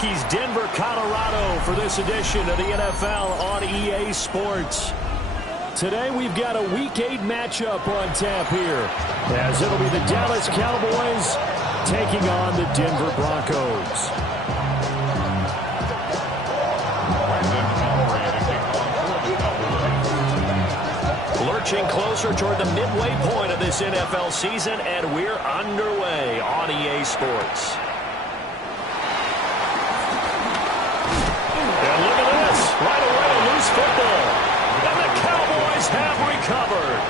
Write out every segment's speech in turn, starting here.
Rockies, Denver, Colorado for this edition of the NFL on EA Sports. Today we've got a Week 8 matchup on tap here, as it'll be the Dallas Cowboys taking on the Denver Broncos. Lurching closer toward the midway point of this NFL season, and we're underway on EA Sports. And look at this, right away, loose football. And the Cowboys have recovered.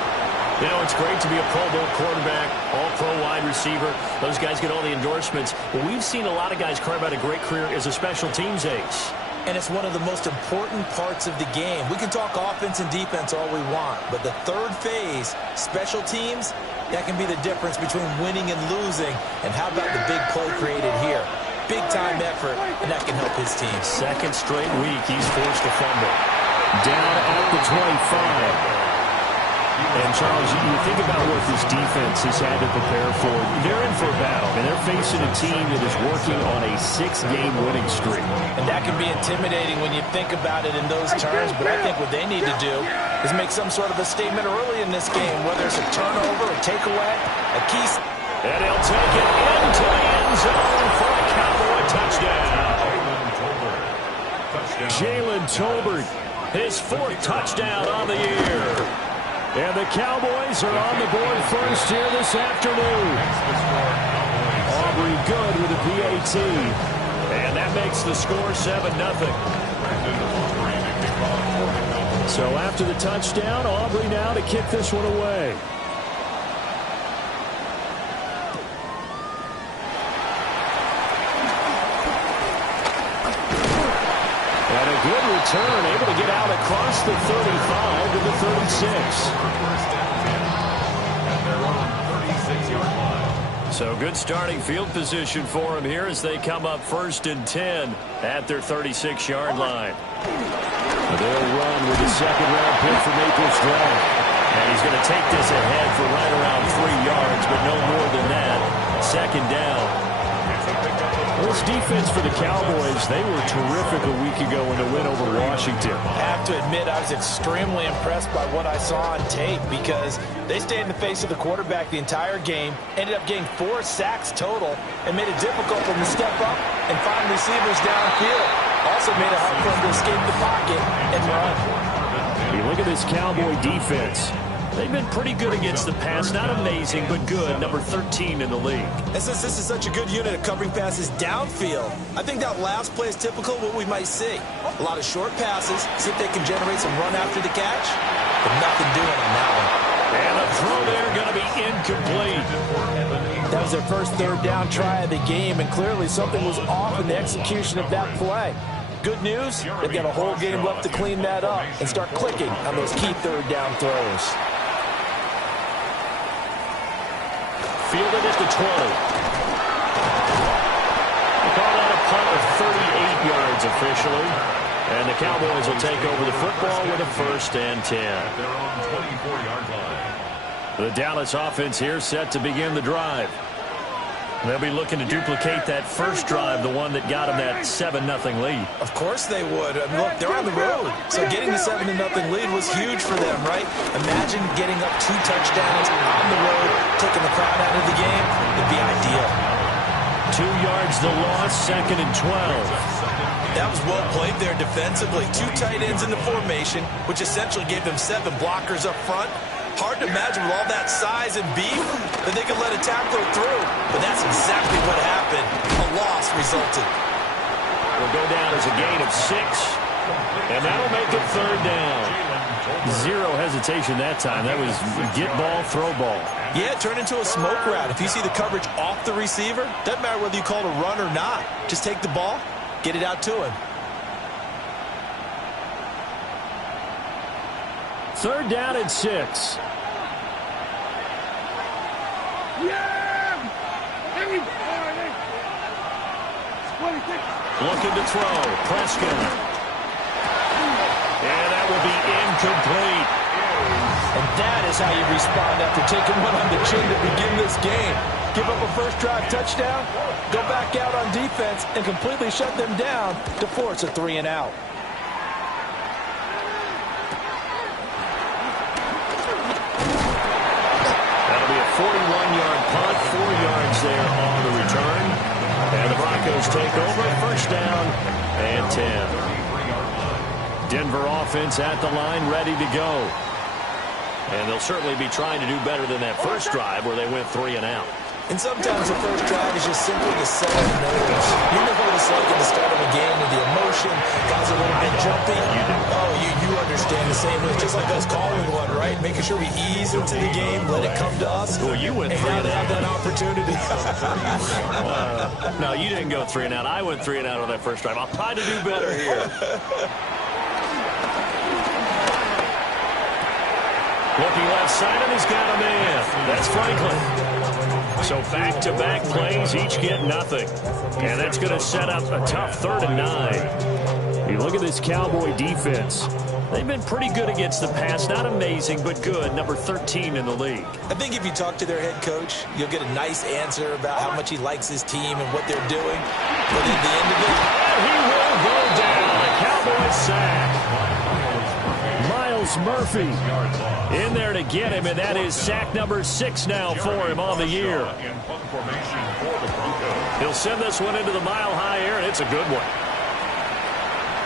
You know, it's great to be a Pro Bowl quarterback, all-pro wide receiver. Those guys get all the endorsements. But we've seen a lot of guys carve out a great career as a special teams ace. And it's one of the most important parts of the game. We can talk offense and defense all we want, but the third phase, special teams, that can be the difference between winning and losing. And how about the big play created here? Big-time effort, and that can help his team. Second straight week, he's forced to fumble. Down at the 25. And, Charles, you think about what this defense has had to prepare for. They're in for a battle, and they're facing a team that is working on a 6-game winning streak. And that can be intimidating when you think about it in those terms, but I think what they need to do is make some sort of a statement early in this game, whether it's a turnover, a takeaway, a key. And he'll take it into the end zone for a Cowboy touchdown. Jalen Tolbert, his 4th touchdown on the year. And the Cowboys are on the board first here this afternoon. Aubrey good with a PAT. And that makes the score 7-0. So after the touchdown, Aubrey now to kick this one away. And a good return, able to get out across the 35 to the 36. So good starting field position for him here as they come up 1st and 10 at their 36-yard line. They'll run with the second-round pick from April's draft. And he's going to take this ahead for right around 3 yards, but no more than that. 2nd down. This defense for the Cowboys, they were terrific a week ago in the win over Washington. I have to admit, I was extremely impressed by what I saw on tape because they stayed in the face of the quarterback the entire game, ended up getting 4 sacks total, and made it difficult for him to step up and find receivers downfield. Also made it hard for him to escape the pocket and run. You look at this Cowboy defense. They've been pretty good against the pass. Not amazing, but good. Number 13 in the league. And since this is such a good unit of covering passes downfield, I think that last play is typical of what we might see. A lot of short passes, see if they can generate some run after the catch, but nothing doing on that one. And the throw there going to be incomplete. That was their first 3rd down try of the game, and clearly something was off in the execution of that play. Good news, they've got a whole game left to clean that up and start clicking on those key 3rd down throws. Fielded at the 20. They call that a punt of 38 yards officially. And the Cowboys will take over the football with a 1st and 10. They're on 24-yard line. The Dallas offense here set to begin the drive. They'll be looking to duplicate that first drive, the one that got them that 7-0 lead. Of course they would. I mean, look, they're on the road. So getting the 7-0 lead was huge for them, right? Imagine getting up 2 touchdowns on the road, taking the crowd out of the game. It'd be ideal. 2 yards the loss, 2nd and 12. That was well played there defensively. 2 tight ends in the formation, which essentially gave them 7 blockers up front. Hard to imagine with all that size and beef that they could let a tackler through. But that's exactly what happened. A loss resulted. Will go down as a gain of 6. And that'll make it 3rd down. 0 hesitation that time. That was get ball, throw ball. Yeah, turn into a smoke route. If you see the coverage off the receiver, doesn't matter whether you call it a run or not. Just take the ball, get it out to him. 3rd down and 6. Looking to throw. Prescott. And that will be incomplete. And that is how you respond after taking one on the chin to begin this game. Give up a first drive touchdown, go back out on defense, and completely shut them down to force a 3-and-out. That'll be a 41-yard punt, 4 yards there on the return. And the Broncos take over, first down and 10. Denver offense at the line, ready to go. And they'll certainly be trying to do better than that first drive where they went 3-and-out. And sometimes the first drive is just simply to settle the nerves. You know what it's like at the start of a game with the emotion, guys are a little bit jumpy. You understand the same way. It's just like us calling one, right? Making sure we ease into the game, let it come to us. Well, you went 3-and-out. Have that opportunity. No, you didn't go 3-and-out. I went 3-and-out on that first drive. I'll try to do better here. Looking left side, and he's got a man. That's Franklin. So back-to-back plays, each get nothing. And that's going to set up a tough 3rd and 9. You look at this Cowboy defense. They've been pretty good against the pass. Not amazing, but good. Number 13 in the league. I think if you talk to their head coach, you'll get a nice answer about how much he likes his team and what they're doing. But at the end of it, he will go down. A Cowboy sack. Myles Murphy in there to get him, and that is sack number 6 now for him on the year. He'll send this one into the mile-high air, and it's a good one.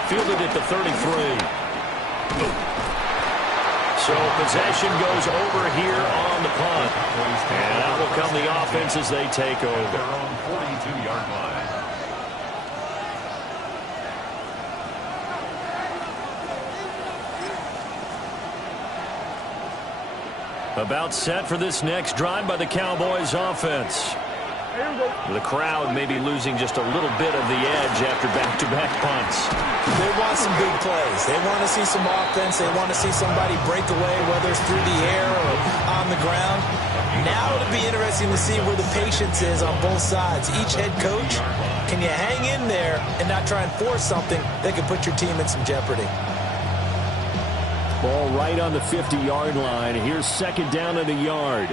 Fielded at the 33. So possession goes over here on the punt. And out will come the offense as they take over. Their own 42-yard line. About set for this next drive by the Cowboys offense. The crowd may be losing just a little bit of the edge after back-to-back punts. They want some big plays. They want to see some offense. They want to see somebody break away, whether it's through the air or on the ground. Now it'll be interesting to see where the patience is on both sides. Each head coach, can you hang in there and not try and force something that could put your team in some jeopardy? Ball right on the 50-yard line. Here's 2nd down and a yard.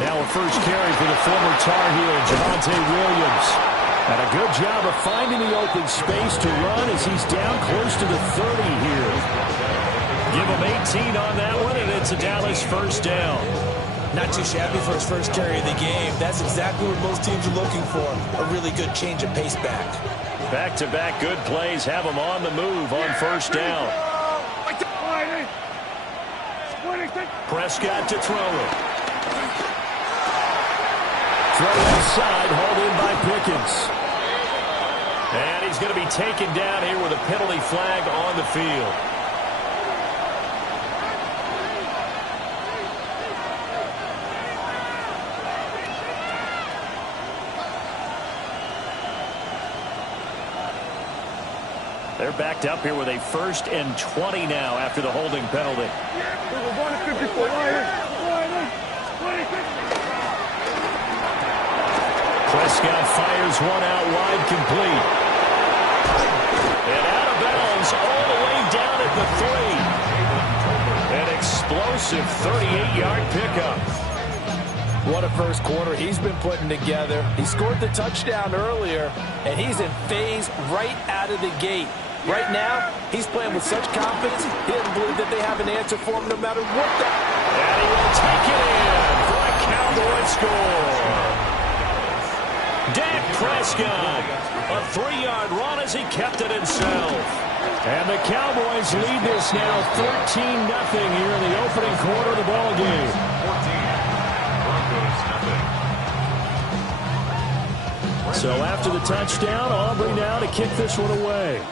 Now a first carry for the former Tar Heel, Javonte Williams. And a good job of finding the open space to run as he's down close to the 30 here. Give him 18 on that one, and it's a Dallas first down. Not too shabby for his first carry of the game. That's exactly what most teams are looking for, a really good change of pace back. Back-to-back good plays have him on the move on first down. Prescott to throw it. Throw inside, hauled in by Pickens. And he's going to be taken down here with a penalty flag on the field. They're backed up here with a 1st and 20 now after the holding penalty. Prescott fires one out wide, complete. And out of bounds all the way down at the 3. An explosive 38-yard pickup. What a first quarter he's been putting together. He scored the touchdown earlier, and he's in phase right out of the gate. Right now, he's playing with such confidence, he doesn't believe that they have an answer for him no matter what. And he will take it in for a Cowboy score. Dak Prescott, a 3-yard run as he kept it himself. And the Cowboys lead this now 13-0 here in the opening quarter of the ball game. 14, Broncos nothing. So after the touchdown, Aubrey now to kick this one away.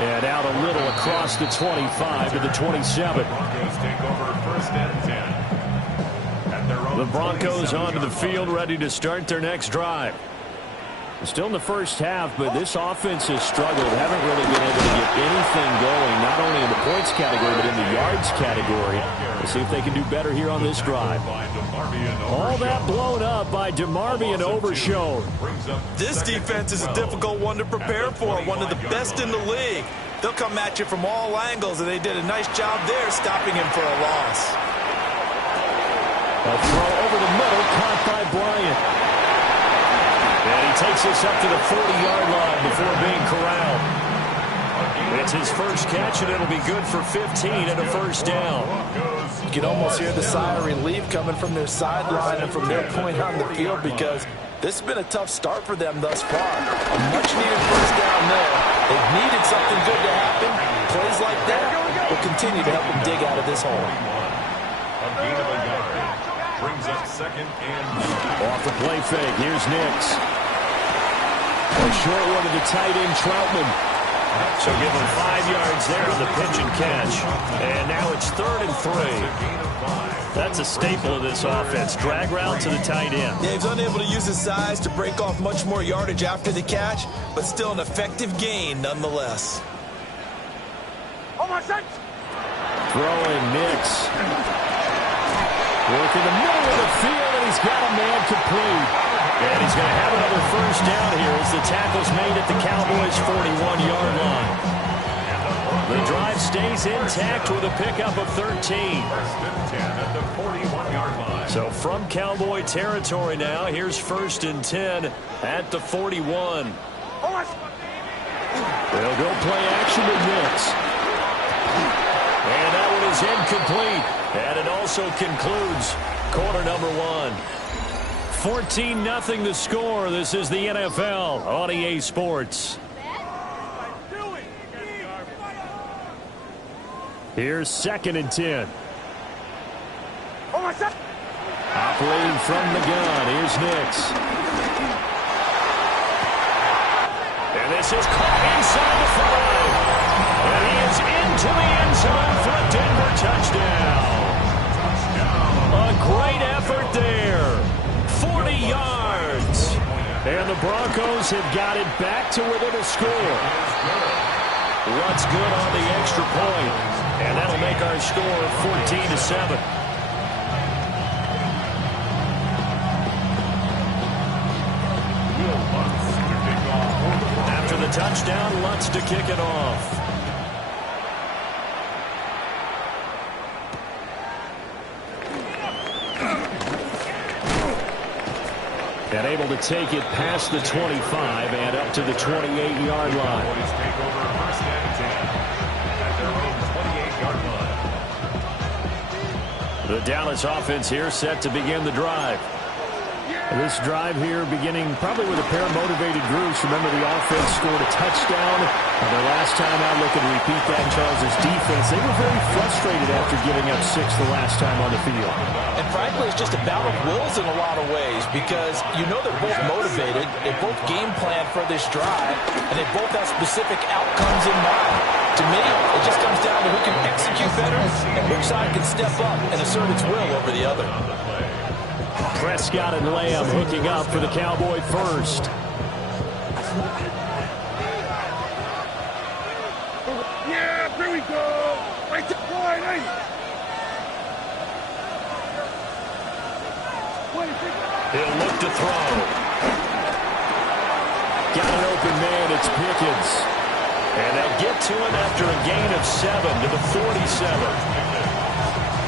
And out a little across the 25 to the 27. Broncos take over 1st and 10. At their own The Broncos onto the field, ready to start their next drive. Still in the first half, but this offense has struggled. Haven't really been able to get anything going, not only in the points category, but in the yards category. Let's see if they can do better here on this drive. All that blown up by DeMarvion Overshown. This defense is a difficult one to prepare for, one of the best in the league. They'll come at you from all angles, and they did a nice job there stopping him for a loss. A throw over the middle, caught by Bryant. And he takes us up to the 40-yard line before being corralled. It's his first catch, and it'll be good for 15 and a first down. You can almost hear the sigh of relief coming from their sideline and from their point on the field, because this has been a tough start for them thus far. A much-needed first down there. They've needed something good to happen. Plays like that will continue to help them dig out of this hole. A gain of a yard. Brings up second and 9. Off the play fake, here's Nix. A short one to the tight end, Troutman. So give him 5 yards there on the pitch and catch. And now it's 3rd and 3. That's a staple of this offense. Drag route to the tight end. Yeah, he's unable to use his size to break off much more yardage after the catch, but still an effective gain nonetheless. Throwing Nix. Work in the middle of the field, and he's got a man complete. And he's going to have another first down here as the tackle's made at the Cowboys' 41-yard line. The drive stays intact with a pickup of 13. First and 10 at the 41-yard line. So from Cowboy territory now, here's 1st and 10 at the 41. They'll go play action with Nix. And that one is incomplete. And it also concludes quarter number 1. 14-0 the score. This is the NFL on EA Sports. Here's 2nd and 10. Operating from the gun. Here's Nix. And this is caught inside the 5. And he is into the end zone for a Denver touchdown. A great effort there. 40 yards. And the Broncos have got it back to within a score. What's good on the extra point? And that'll make our score 14-7. After the touchdown, Lutz to kick it off. And able to take it past the 25 and up to the 28-yard line. Boys take over 1st and 10 at their own 28-yard line. The Dallas offense here set to begin the drive. This drive here beginning probably with a pair of motivated groups. Remember, the offense scored a touchdown. The last time out, look and repeat that, Charles' defense. They were very frustrated after giving up 6 the last time on the field. And frankly, it's just a battle of wills in a lot of ways, because you know they're both motivated, they both game plan for this drive, and they both have specific outcomes in mind. To me, it just comes down to who can execute better and which side can step up and assert its will over the other. Prescott and Lamb hooking up for the Cowboy first. Yeah, here we go. Right to line, hey. He'll look to throw. Got an open man, it's Pickens. And they'll get to him after a gain of 7 to the 47.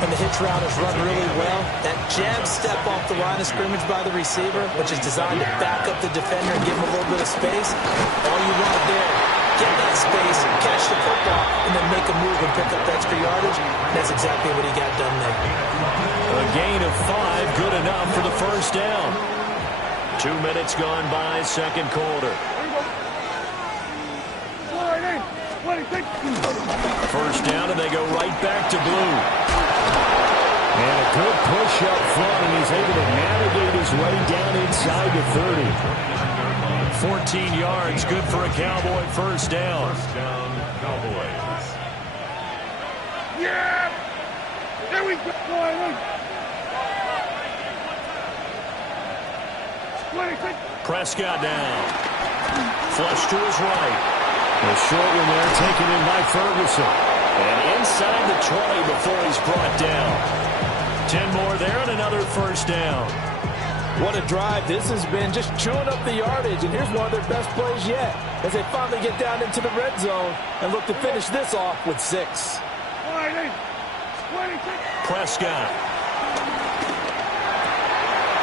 And the hitch route is run really well. That jab step off the line of scrimmage by the receiver, which is designed to back up the defender and give him a little bit of space. All you want there, get that space, catch the football, and then make a move and pick up extra yardage. And that's exactly what he got done there. A gain of 5, good enough for the first down. 2 minutes gone by, second quarter. First down, and they go right back to blue. And a good push up front, and he's able to navigate his way down inside the 30. 14 yards, good for a Cowboy first down. First down, Cowboys. Yeah! There we go! Prescott down. Flush to his right. A short one there taken in by Ferguson. And inside the 20 before he's brought down. 10 more there and another first down. What a drive this has been, just chewing up the yardage. And here's one of their best plays yet as they finally get down into the red zone and look to finish this off with 6. Prescott.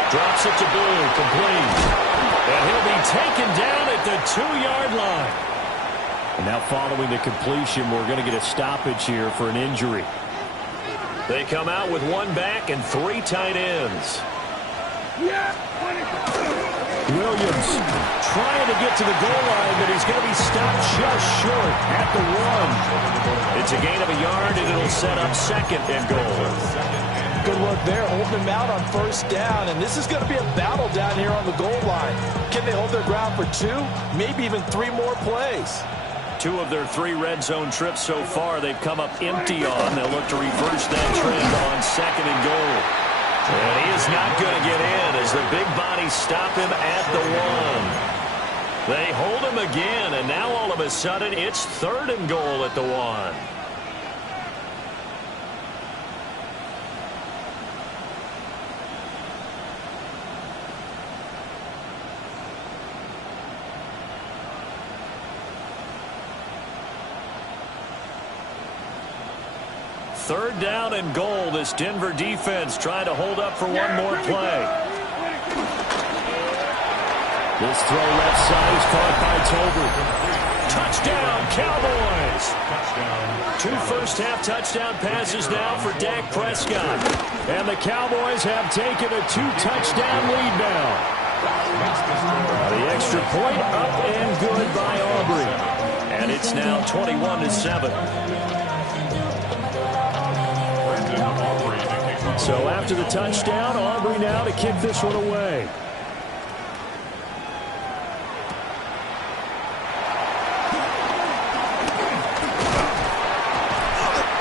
Drops it to Blue, complete. And he'll be taken down at the 2-yard line. And now following the completion, we're going to get a stoppage here for an injury. They come out with 1 back and 3 tight ends. Williams trying to get to the goal line, but he's going to be stopped just short at the 1. It's a gain of a yard, and it'll set up 2nd and goal. Good look there, holding them out on first down, and this is going to be a battle down here on the goal line. Can they hold their ground for 2, maybe even 3 more plays? 2 of their 3 red zone trips so far they've come up empty on. They'll look to reverse that trend on 2nd and goal. And he is not going to get in as the big bodies stop him at the 1. They hold him again, and now all of a sudden it's 3rd and goal at the 1. Third down and goal. This Denver defense trying to hold up for one more play. This throw left side is caught by Tolbert. Touchdown, Cowboys. 2 first-half touchdown passes now for Dak Prescott. And the Cowboys have taken a 2-touchdown lead now. The extra point up and good by Aubrey. And it's now 21-7. So after the touchdown, Aubrey now to kick this one away.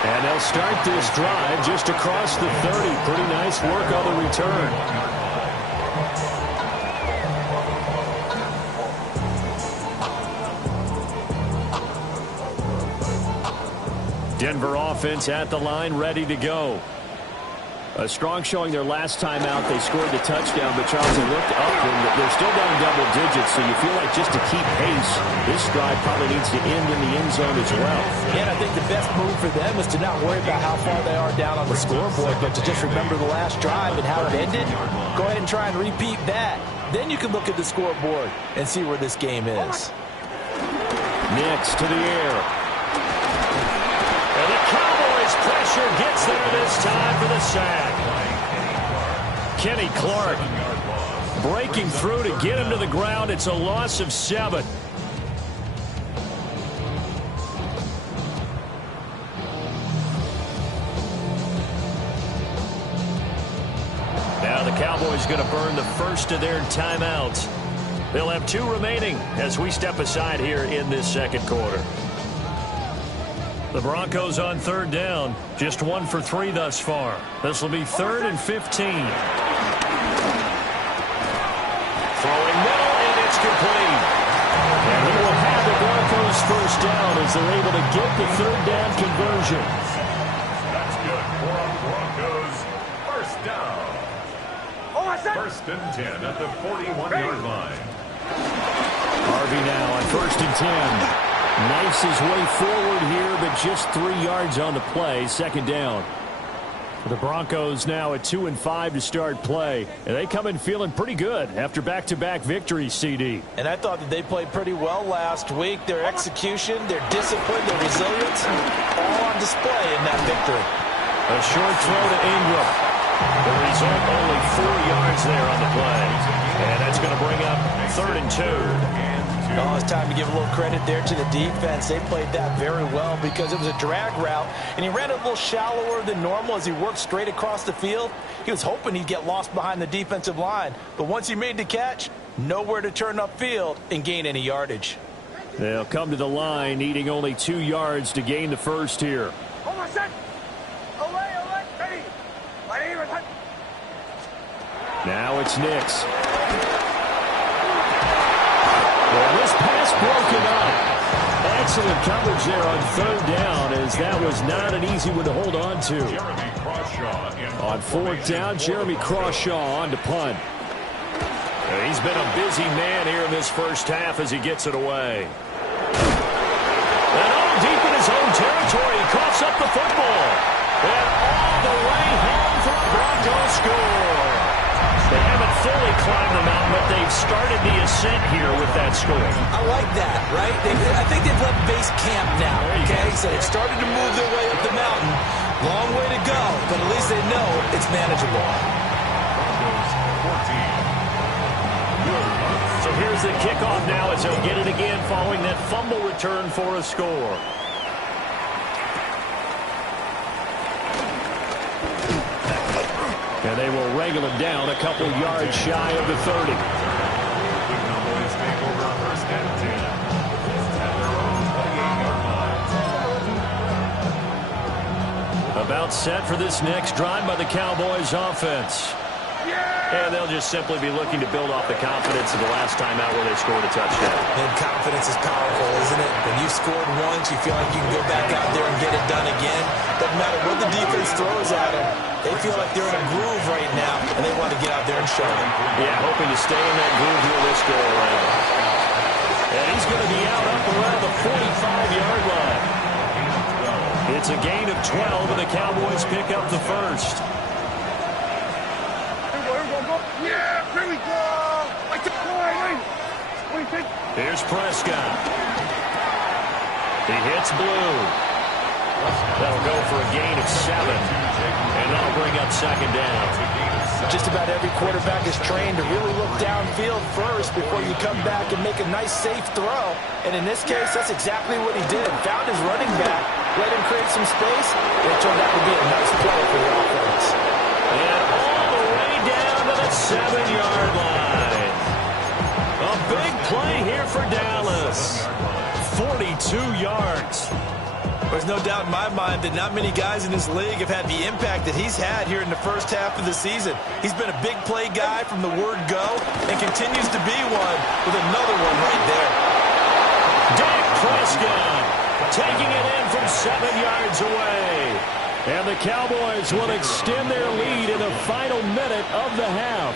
And they'll start this drive just across the 30. Pretty nice work on the return. Denver offense at the line, ready to go. A strong showing their last time out. They scored the touchdown, but Charles, they looked up, and they're still down double digits, so you feel like just to keep pace, this drive probably needs to end in the end zone as well. And I think the best move for them is to not worry about how far they are down on the scoreboard, but to just remember the last drive and how it ended. Go ahead and try and repeat that. Then you can look at the scoreboard and see where this game is. Nix to the air. And the Cowboys pressure gets there this time for the sack. Kenny Clark breaking through to get him to the ground. It's a loss of 7. Now the Cowboys going to burn the first of their timeouts. They'll have 2 remaining as we step aside here in this second quarter. The Broncos on third down. Just 1 for 3 thus far. This will be 3rd and 15. Throwing middle, and it's complete. And he will have the Broncos first down as they're able to get the 3rd down conversion. That's good for Broncos. First down. 1st and 10 at the 41-yard line. Harvey now on 1st and 10. Knifes his way forward here, but just 3 yards on the play. 2nd down. The Broncos now at 2 and 5 to start play. And they come in feeling pretty good after back-to-back victories, CD. And I thought that they played pretty well last week. Their execution, their discipline, their resilience, all on display in that victory. A short throw to Ingram. The result, only 4 yards there on the play. And that's going to bring up 3rd and 2. Oh, it's time to give a little credit there to the defense. They played that very well because it was a drag route, and he ran it a little shallower than normal as he worked straight across the field. He was hoping he'd get lost behind the defensive line, but once he made the catch, nowhere to turn upfield and gain any yardage. They'll come to the line, needing only 2 yards to gain the first here. Now it's Nix. just broken up. Excellent coverage there on third down, as that was not an easy one to hold on to. On fourth down, Jeremy Crawshaw on to punt. He's been a busy man here in this first half as he gets it away. And all deep in his own territory, he coughs up the football. And all the way home for a Broncos score. They haven't fully climbed the mountain, but they've started the ascent here with that score. I like that, right? I think they've left base camp now, okay? So they've started to move their way up the mountain. Long way to go, but at least they know it's manageable. So here's the kickoff now as they'll get it again following that fumble return for a score. And they will wrangle him down a couple yards shy of the 30. The Cowboys take over first and 10 at their own 28-yard line. About set for this next drive by the Cowboys offense. And they'll just simply be looking to build off the confidence of the last time out where they scored a touchdown. And confidence is powerful, isn't it? When you've scored once, you feel like you can go back out there and get it done again. Doesn't matter what the defense throws at them. They feel like they're in a groove right now, and they want to get out there and show it. Yeah, hoping to stay in that groove here this go around. And he's going to be out up around the 45-yard line. It's a gain of 12, and the Cowboys pick up the first. Yeah, here we go. Here's Prescott. He hits Blue. That'll go for a gain of 7. And that'll bring up second down. Just about every quarterback is trained to really look downfield first before you come back and make a nice, safe throw. And in this case, that's exactly what he did. Found his running back, let him create some space, and it turned out to be a nice play for the offense. And all the way down to the 7-yard line. A big play here for Dallas. 42 yards. There's no doubt in my mind that not many guys in this league have had the impact that he's had here in the first half of the season. He's been a big play guy from the word go and continues to be one with another one right there. Dak Prescott taking it in from 7 yards away. And the Cowboys will extend their lead in the final minute of the half.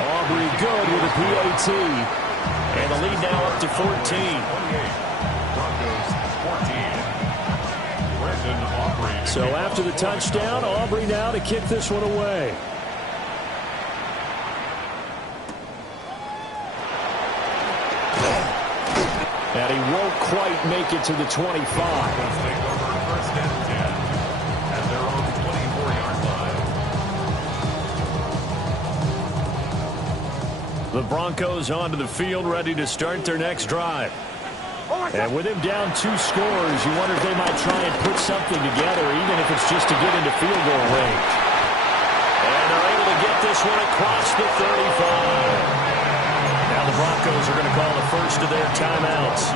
Aubrey good with a PAT. And the lead now up to 14. So after the touchdown, Aubrey now to kick this one away. And he won't quite make it to the 25. First and 10 at their own 24-yard line. The Broncos onto the field, ready to start their next drive. And with him down 2 scores, you wonder if they might try and put something together, even if it's just to get into field goal range. And they're able to get this one across the 35. Now the Broncos are going to call the first of their timeouts,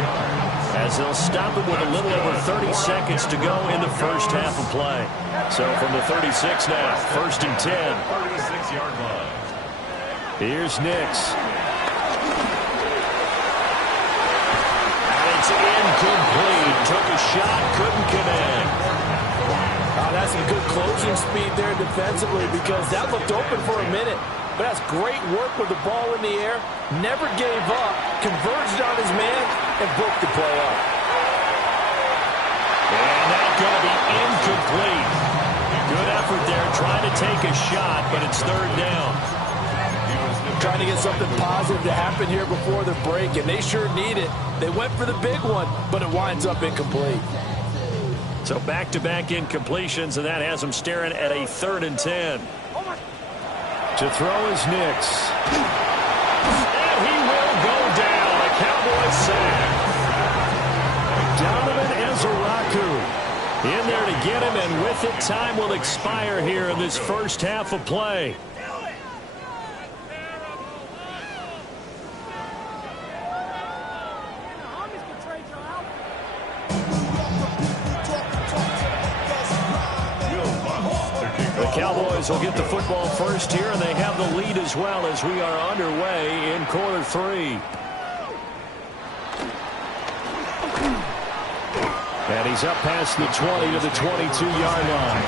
as they'll stop it with a little over 30 seconds to go in the first half of play. So from the 36 now, first and 10. 36-yard line. Here's Nix. It's incomplete. Took a shot, couldn't connect. Oh, that's some good closing speed there defensively, because that looked open for a minute. But that's great work with the ball in the air. Never gave up, converged on his man, and broke the play up. And that's going to be incomplete. Good effort there, trying to take a shot, but it's third down. Trying to get something positive to happen here before the break, and they sure need it. They went for the big one, but it winds up incomplete. So back-to-back incompletions, and that has them staring at a 3rd and 10. To throw is Nix. And he will go down. A Cowboys sack. Donovan Ezeraku in there to get him, and with it, time will expire here in this first half of play. Cowboys will get the football first here, and they have the lead as well as we are underway in quarter 3. And he's up past the 20 to the 22-yard line.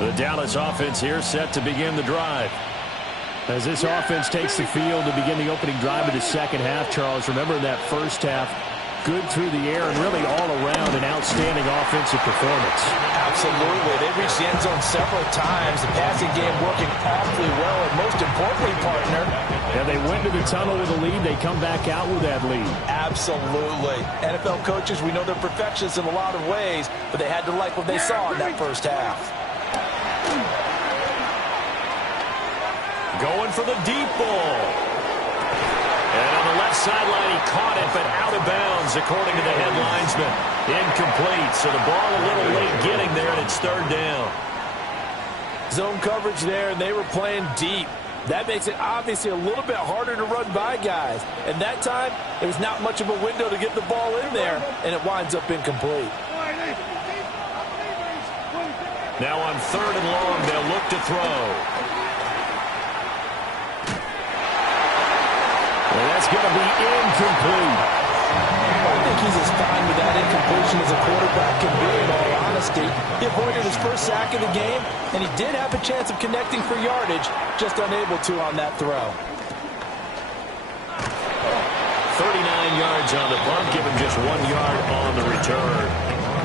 The Dallas offense here set to begin the drive. As this offense takes the field to begin the opening drive of the second half, Charles, remember in that first half, good through the air and really all around an outstanding offensive performance. Absolutely. They reached the end zone several times. The passing game working awfully well, and most importantly, partner. And they went to the tunnel with a lead. They come back out with that lead. Absolutely. NFL coaches, we know they're perfectionists in a lot of ways, but they had to like what they saw in that first half. Going for the deep ball. And on the left sideline, he caught it, but out of bounds, according to the head linesman. Incomplete, so the ball a little late getting there, and it's third down. Zone coverage there, and they were playing deep. That makes it obviously a little bit harder to run by guys. And that time, there was not much of a window to get the ball in there, and it winds up incomplete. Now on third and long, they'll look to throw. And that's going to be incomplete. I think he's as fine with that incompletion as a quarterback can be, in all honesty. He avoided his first sack of the game, and he did have a chance of connecting for yardage, just unable to on that throw. 39 yards on the punt, give him just 1 yard on the return.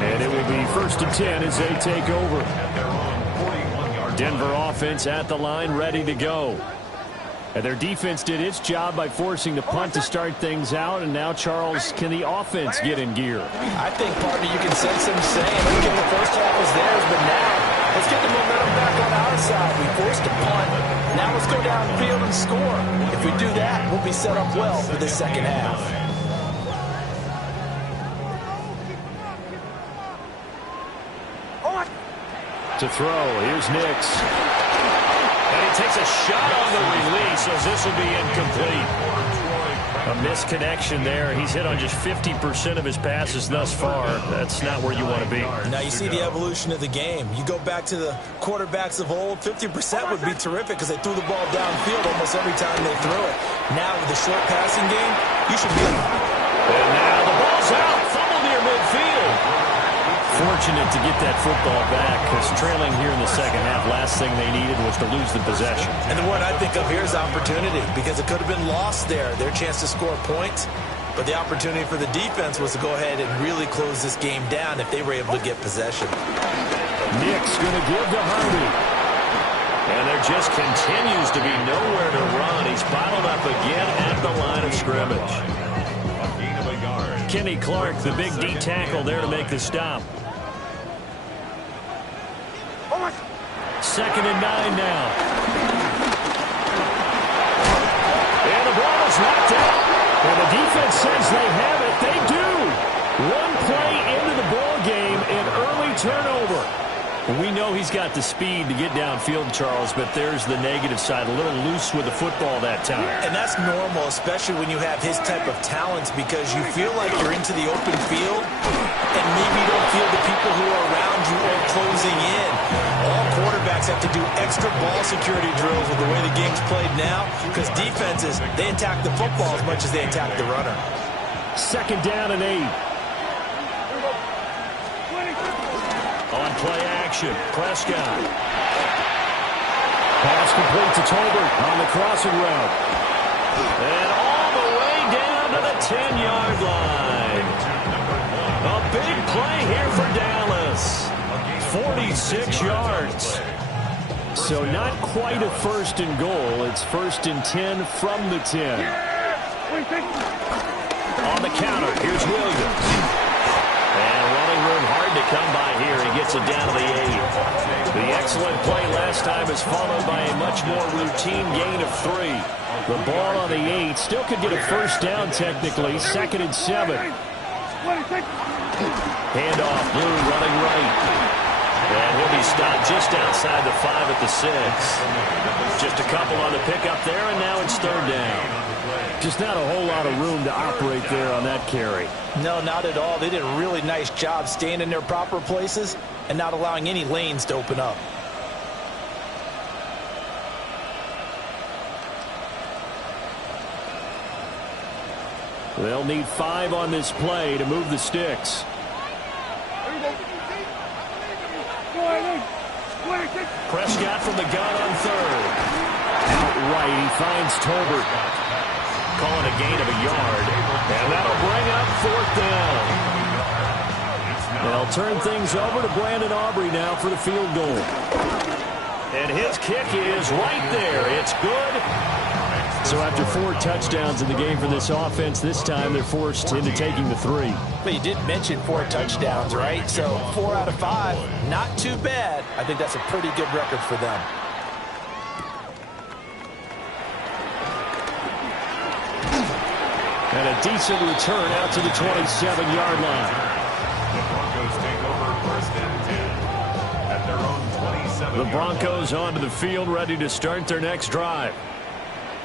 And it will be first and 10 as they take over. Denver offense at the line, ready to go. And their defense did its job by forcing the punt to start things out. And now, Charles, can the offense get in gear? I think, partner, you can sense them saying, okay, the first half was theirs, but now let's get the momentum back on our side. We forced a punt. Now let's go downfield and score. If we do that, we'll be set up well for the second half. To throw, here's Nix. And he takes a shot on the release as this will be incomplete. A misconnection there. He's hit on just 50% of his passes thus far. That's not where you want to be. Now you see the evolution of the game. You go back to the quarterbacks of old, 50% would be terrific because they threw the ball downfield almost every time they threw it. Now with the short passing game, you should be... And now the ball's out. Fumble near midfield. Fortunate to get that football back because trailing here in the second half, last thing they needed was to lose the possession. And the word I think of here is opportunity because it could have been lost there, their chance to score points. But the opportunity for the defense was to go ahead and really close this game down if they were able to get possession. Nick's going to give to Harvey. And there just continues to be nowhere to run. He's bottled up again at the line of scrimmage. Kenny Clark, the big D tackle there to make the stop. Second and 9 now. And the ball is knocked out. And the defense says they have it. They do. One play into the ball game, an early turnover. We know he's got the speed to get downfield, Charles, but there's the negative side. A little loose with the football that time. And that's normal, especially when you have his type of talents, because you feel like you're into the open field and maybe you don't feel the people who are around you are closing in. All quarterbacks have to do extra ball security drills with the way the game's played now, because defenses, they attack the football as much as they attack the runner. Second down and 8. On play action, Prescott. Pass complete to Tolbert on the crossing route. And all the way down to the 10-yard line. A big play here for Dallas. 46 yards. So not quite a first and goal. It's first and 10 from the 10. On the counter, here's Williams. And running room hard to come by here. He gets it down to the 8. The excellent play last time is followed by a much more routine gain of 3. The ball on the 8 still could get a first down technically. Second and 7. Handoff, Blue running right. And he'll be stopped just outside the 5 at the 6. Just a couple on the pickup there, and now it's third down. Just not a whole lot of room to operate there on that carry. No, not at all. They did a really nice job staying in their proper places and not allowing any lanes to open up. They'll need 5 on this play to move the sticks. Prescott from the gun on third. Outright, he finds Tolbert. Calling a gain of a yard. And that'll bring up 4th down. They'll turn things over to Brandon Aubrey now for the field goal. And his kick is right there. It's good. So after 4 touchdowns in the game for this offense, this time they're forced into taking the 3. But you did mention 4 touchdowns, right? So 4 out of 5, not too bad. I think that's a pretty good record for them. And a decent return out to the 27-yard line. The Broncos take over 1st and 10 at their own 27. The Broncos onto the field, ready to start their next drive.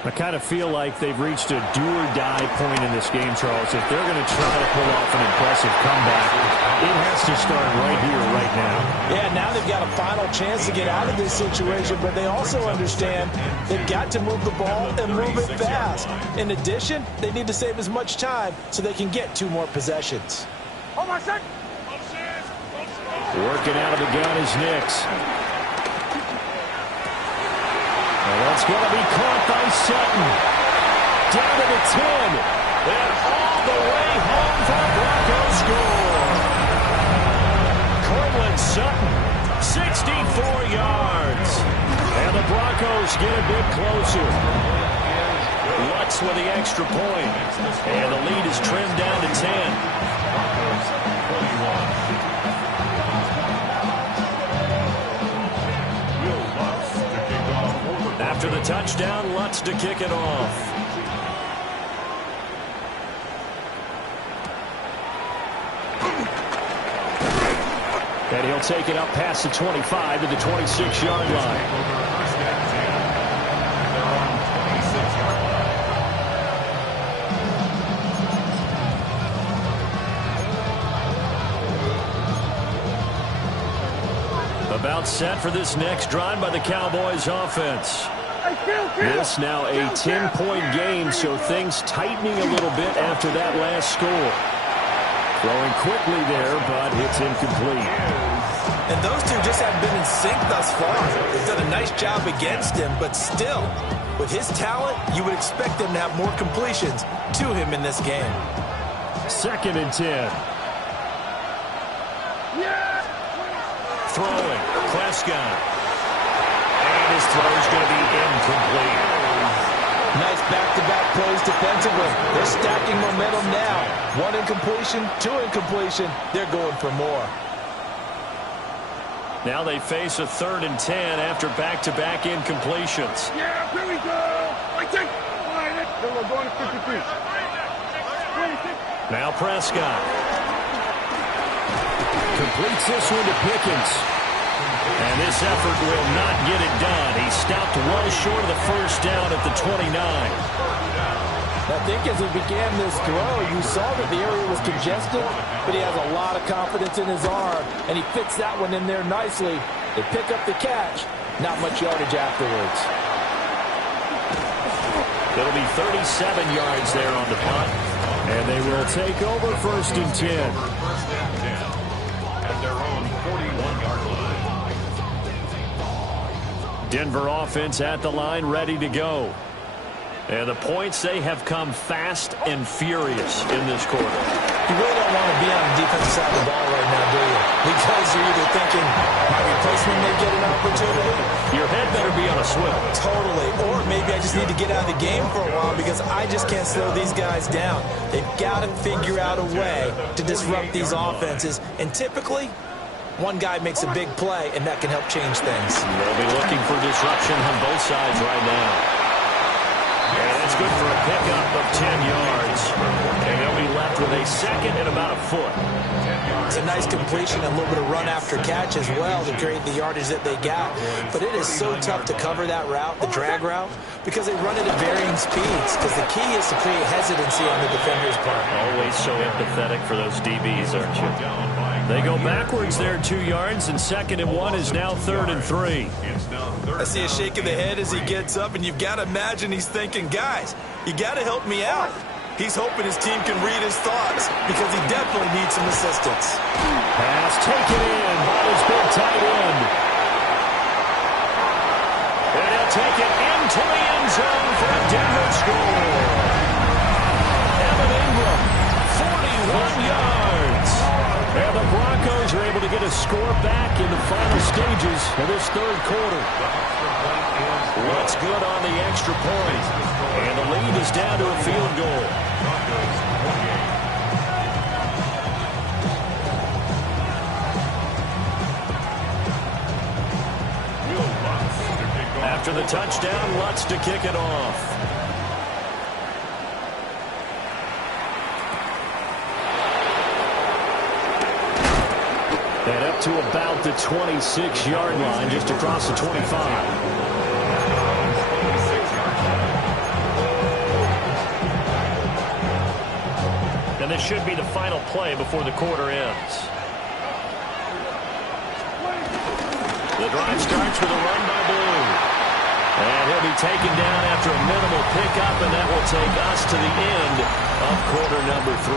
I kind of feel like they've reached a do-or-die point in this game, Charles. If they're going to try to pull off an impressive comeback, it has to start right here, right now. Yeah, now they've got a final chance to get out of this situation, but they also understand they've got to move the ball and move it fast. In addition, they need to save as much time so they can get 2 more possessions. Working out of the gun is Nix. And that's going to be caught by Sutton. Down to the 10. And all the way home for a Broncos score. Cortland Sutton, 64 yards. And the Broncos get a bit closer. Lutz with the extra point. And the lead is trimmed down to 10. After the touchdown, Lutz to kick it off. And he'll take it up past the 25 to the 26-yard line. About set for this next drive by the Cowboys offense. This now a 10-point game, so things tightening a little bit after that last score. Throwing quickly there, but it's incomplete. And those two just haven't been in sync thus far. They've done a nice job against him, but still, with his talent, you would expect them to have more completions to him in this game. 2nd and 10. Throwing, Prescott. And his throw is going to be incomplete. Nice back-to-back plays defensively. They're stacking momentum now. 1 incompletion, 2 incompletion. They're going for more. Now they face a 3rd and 10 after back-to-back incompletions. Yeah, here we go. We're going to 53. Now Prescott. Completes this one to Pickens. And this effort will not get it done. He stopped well short of the first down at the 29. I think as he began this throw, you saw that the area was congested, but he has a lot of confidence in his arm, and he fits that one in there nicely. They pick up the catch. Not much yardage afterwards. It'll be 37 yards there on the punt. And they will take over 1st and 10. At their own 41-yard line. Denver offense at the line, ready to go. And the points, they have come fast and furious in this quarter. You really don't want to be on the defensive side of the ball right now, do you? Because you're either thinking, my replacement may get an opportunity. Your head better be on a swivel. Totally. Or maybe I just need to get out of the game for a while because I just can't slow these guys down. They've got to figure out a way to disrupt these offenses. And typically, one guy makes a big play, and that can help change things. They'll be looking for disruption on both sides right now. And that's good for a pickup of 10 yards. And they'll be left with a second and about a foot. It's a nice completion and a little bit of run after catch as well to create the yardage that they got. But it is so tough to cover that route, the drag route, because they run it at varying speeds. Because the key is to create hesitancy on the defender's part. Always so empathetic for those DBs, aren't you? They go backwards there 2 yards, and 2nd and 1 is now 3rd and 3. I see a shake of the head as he gets up, and you've got to imagine he's thinking, guys, you got to help me out. He's hoping his team can read his thoughts because he definitely needs some assistance. Pass taken in by his big tight end. And he'll take it into the end zone for a Denver score. Evan Ingram, 41 yards. And the Broncos are able to get a score back in the final stages of this 3rd quarter. Looks good on the extra point. And the lead is down to a field goal. After the touchdown, Lutz to kick it off. And up to about the 26-yard line, just across the 25. And this should be the final play before the quarter ends. The drive starts with a run by Blue. And he'll be taken down after a minimal pickup, and that will take us to the end of quarter number 3.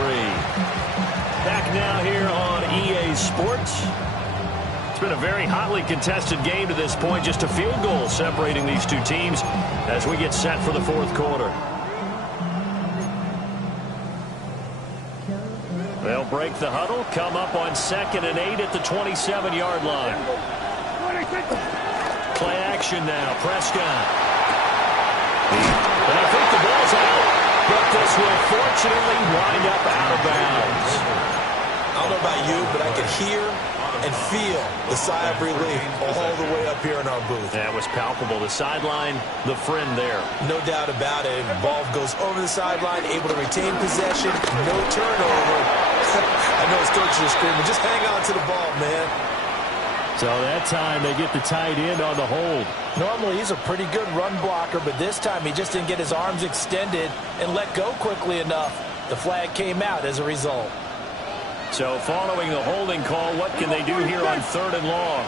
Back now here on EA Sports. It's been a very hotly contested game to this point. Just a field goal separating these two teams as we get set for the 4th quarter. They'll break the huddle, come up on 2nd and 8 at the 27-yard line. Play action now, Prescott. And I think the ball's out, but this will fortunately wind up out of bounds. I don't know about you, but I could hear and feel the sigh of relief all the way up here in our booth. That was palpable. The sideline, the friend there. No doubt about it. Ball goes over the sideline, able to retain possession, no turnover. I know his coach is screaming, just hang on to the ball, man. So that time they get the tight end on the hold. Normally he's a pretty good run blocker, but this time he just didn't get his arms extended and let go quickly enough. The flag came out as a result. So following the holding call, what can they do here on 3rd and long?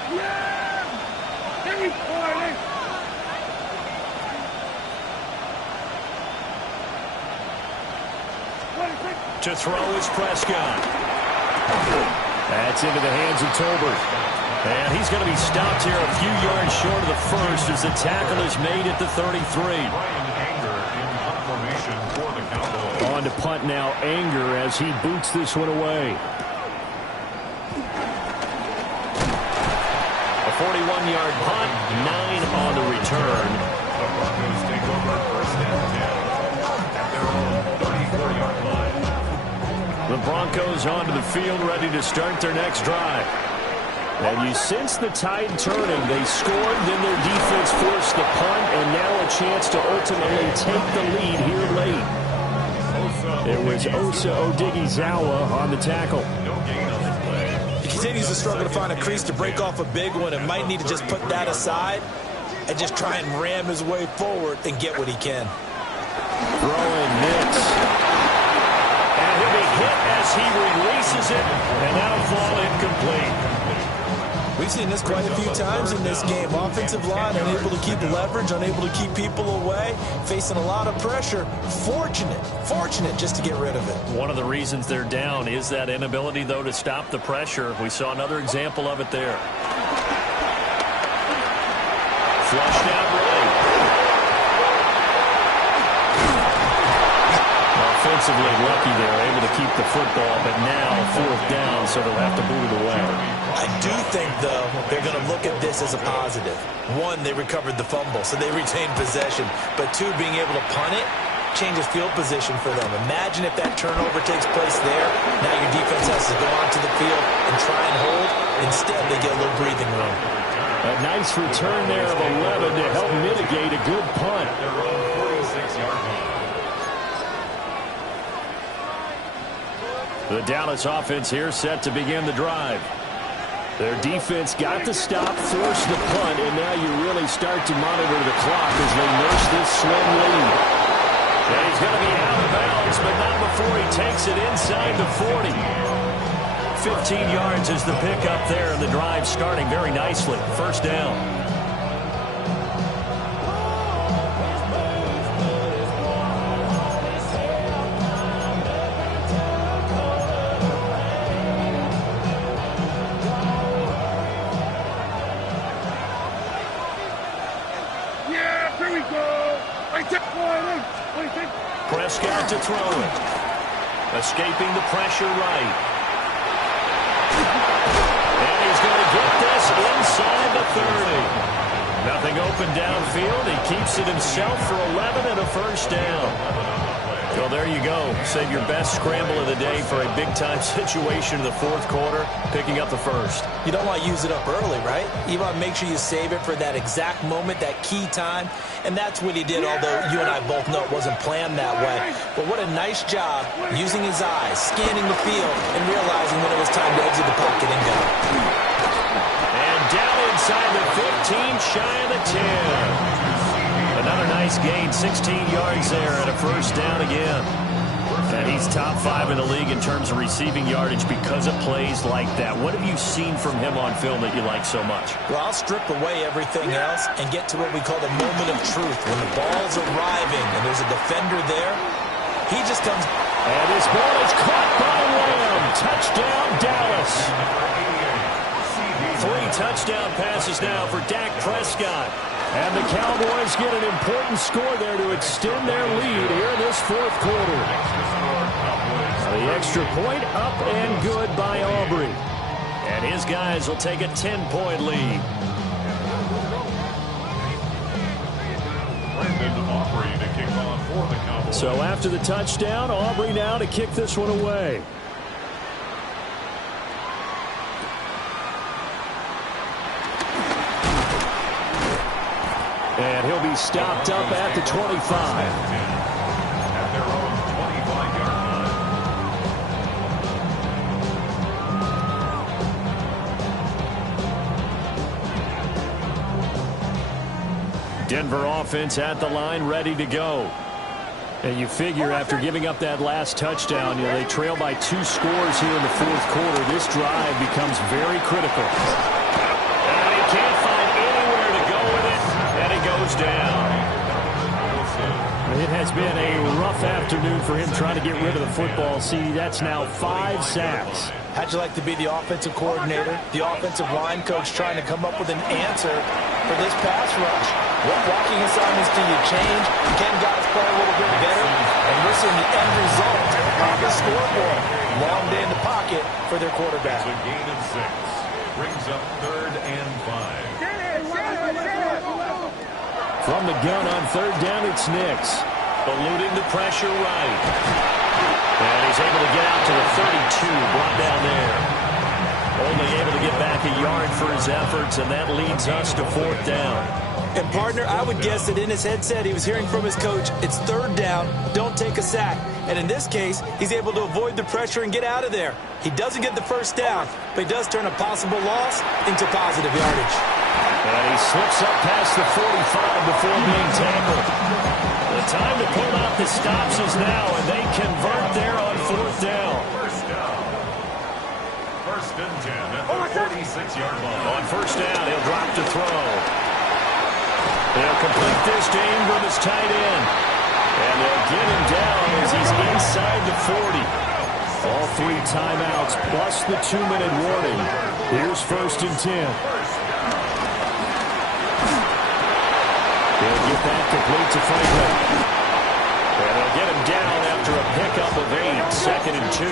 To throw is Prescott. That's into the hands of Tolbert. And he's going to be stopped here a few yards short of the first as the tackle is made at the 33. On to punt now, Anger, as he boots this one away. A 41-yard punt, 9 on the return. The Broncos take over 1st and 10 at their own 34-yard line. The Broncos onto the field, ready to start their next drive. And you sense the tide turning. They scored, then their defense forced the punt, and now a chance to ultimately take the lead here late. It was Osa Odighizuwa on the tackle. He continues to struggle to find a crease to break off a big one and might need to just put that aside and just try and ram his way forward and get what he can. Throwing Nix. And he'll be hit as he releases it, and that'll fall incomplete. We've seen this quite a few times in this game. Offensive line unable to keep leverage, unable to keep people away, facing a lot of pressure. Fortunate just to get rid of it. One of the reasons they're down is that inability, though, to stop the pressure. We saw another example of it there. Flushed out right. Offensively lucky they're able to keep the football, but now 4th down, so they'll have to boot it away. I do think, though, they're going to look at this as a positive. One, they recovered the fumble, so they retained possession. But two, being able to punt it changes field position for them. Imagine if that turnover takes place there. Now your defense has to go onto the field and try and hold. Instead, they get a little breathing room. A nice return there of 11 to help mitigate a good punt. The Dallas offense here set to begin the drive. Their defense got the stop, forced the punt, and now you really start to monitor the clock as they nurse this slim lead. And he's going to be out of bounds, but not before he takes it inside the 40. 15 yards is the pickup there, and the drive starting very nicely. First down. Prescott to throw it. Escaping the pressure right. And he's going to get this inside the 30. Nothing open downfield. He keeps it himself for 11 and a first down. Well, there you go. Save your best scramble of the day for a big-time situation in the fourth quarter, picking up the first. You don't want to use it up early, right? You want to make sure you save it for that exact moment, that key time. And that's what he did, although you and I both know it wasn't planned that way. But what a nice job using his eyes, scanning the field, and realizing when it was time to exit the pocket and go. And down inside the 15, shy of the 10. Another nice gain, 16 yards there and a first down again. And he's top 5 in the league in terms of receiving yardage because of plays like that. What have you seen from him on film that you like so much? Well, I'll strip away everything else and get to what we call the moment of truth. When the ball's arriving and there's a defender there, he just comes. And this ball is caught by Lamb. Touchdown, Dallas. 3 touchdown passes now for Dak Prescott. And the Cowboys get an important score there to extend their lead here in this fourth quarter. The extra point up and good by Aubrey. And his guys will take a 10-point lead. So after the touchdown, Aubrey now to kick this one away. And he'll be stopped up at the 25. At their own 25-yard line. Denver offense at the line, ready to go. And you figure after giving up that last touchdown, they trail by 2 scores here in the fourth quarter. This drive becomes very critical. And he can't find anywhere to go with it, and he goes down. It has been a rough afternoon for him trying to get rid of the football. See, that's now 5 sacks. How'd you like to be the offensive coordinator, the offensive line coach trying to come up with an answer for this pass rush? What blocking assignments do you change? Can guys play a little bit better? And we're seeing the end result on the scoreboard. Long day in the pocket for their quarterback. It's a gain of 6. Brings up 3rd and 5. From the gun on 3rd down, it's Nix. Eluding the pressure right. And he's able to get out to the 32, brought down there. Only able to get back a yard for his efforts, and that leads us to 4th down. And, partner, I would guess that in his headset he was hearing from his coach, it's 3rd down, don't take a sack. And in this case, he's able to avoid the pressure and get out of there. He doesn't get the first down, but he does turn a possible loss into positive yardage. And he slips up past the 45 before being tackled. The time to pull out the stops is now, and they convert there on 4th down. First down. 1st and 10 at the 46-yard line. On 1st down, he'll drop to throw. They'll complete this to Ingram as tight end. And they'll get him down as he's inside the 40. All 3 timeouts plus the 2-minute warning. Here's 1st and 10. They'll get that complete to Franklin. And they'll get him down after a pickup of 8. 2nd and 2.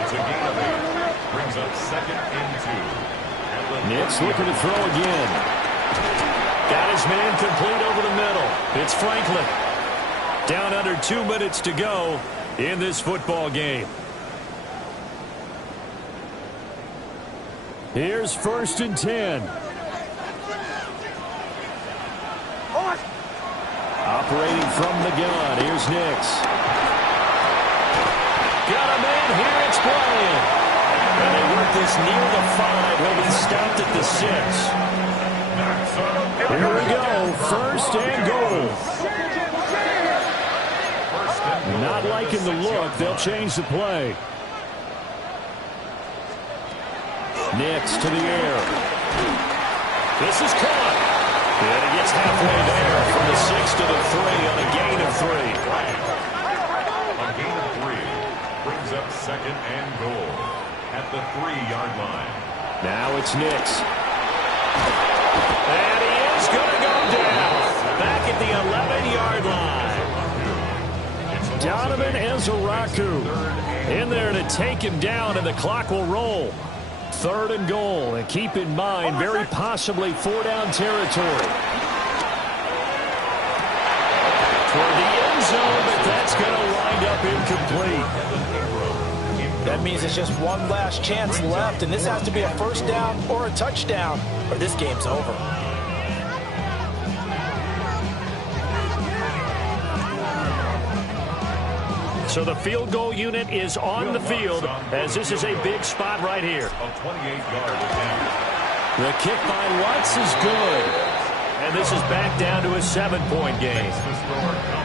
It's a gain of 8. Brings up 2nd and 2. Nix looking to throw again. Got his man complete over the middle. It's Franklin. Down under 2 minutes to go in this football game. Here's 1st and 10. Operating from the gun, here's Nix. got him in. Here it's playing. And they work this near the 5. He'll be stopped at the 6. Here we go. First and goal. Not liking the look. They'll change the play. Nix to the air. This is caught. And he gets halfway there from the 6 to the 3 on a gain of 3. A gain of 3 brings up second and goal at the 3-yard line. Now it's Nix. And he is going to go down. Back at the 11-yard line. Donovan Ezaraku in there to take him down, and the clock will roll. 3rd and goal, and keep in mind, very possibly 4-down territory. Toward the end zone, but that's going to wind up incomplete. That means it's just one last chance left, and this has to be a first down or a touchdown, or this game's over. So the field goal unit is on the field, as this is a big spot right here. A 28-yard attempt. The kick by Lutz is good. And this is back down to a 7-point game.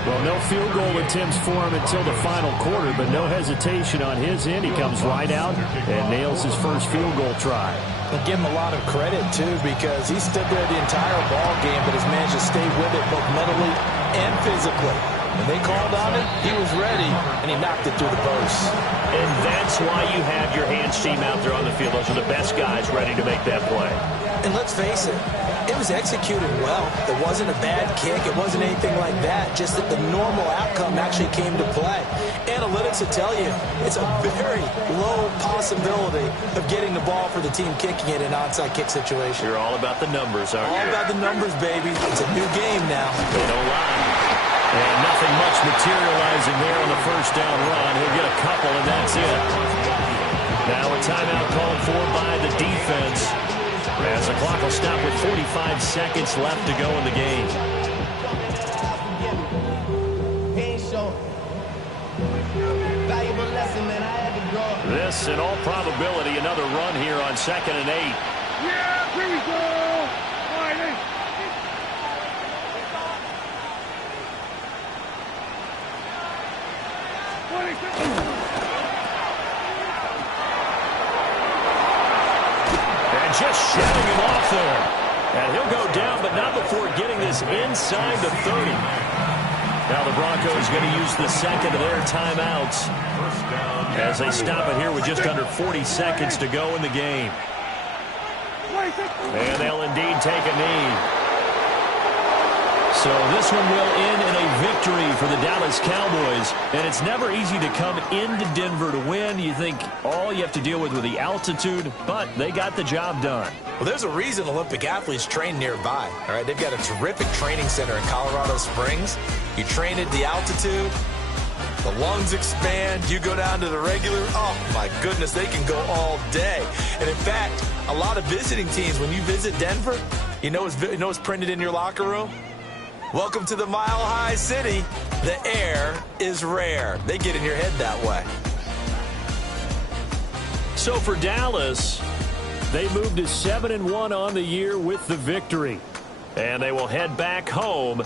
Well, no field goal attempts for him until the final quarter, but no hesitation on his end. He comes right out and nails his first field goal try. I'll give him a lot of credit, too, because he stood there the entire ball game, but has managed to stay with it both mentally and physically. When they called on it, he was ready, and he knocked it through the post. And that's why you have your hands team out there on the field. Those are the best guys ready to make that play. And let's face it, it was executed well. It wasn't a bad kick. It wasn't anything like that. Just that the normal outcome actually came to play. Analytics will tell you it's a very low possibility of getting the ball for the team kicking it in an onside kick situation. You're all about the numbers, aren't you? All about the numbers, baby. It's a new game now. They don't lie. And nothing much materializing there on the first down run. He'll get a couple, and that's it. Now a timeout called for by the defense, as the clock will stop with 45 seconds left to go in the game. This, in all probability, another run here on 2nd and 8. Yeah, here we go. All right, And just shutting him off there. And he'll go down, but not before getting this inside the 30. Now the Broncos going to use the second of their timeouts as they stop it here with just under 40 seconds to go in the game. And they'll indeed take a knee. So this one will end in a victory for the Dallas Cowboys. And it's never easy to come into Denver to win. You think all you have to deal with the altitude, but they got the job done. Well, there's a reason Olympic athletes train nearby. All right, they've got a terrific training center in Colorado Springs. You train at the altitude, the lungs expand, you go down to the regular. Oh, my goodness, they can go all day. And, in fact, a lot of visiting teams, when you visit Denver, you know what's printed in your locker room? Welcome to the Mile High City. The air is rare. They get in your head that way. So for Dallas, they moved to 7-1 on the year with the victory. And they will head back home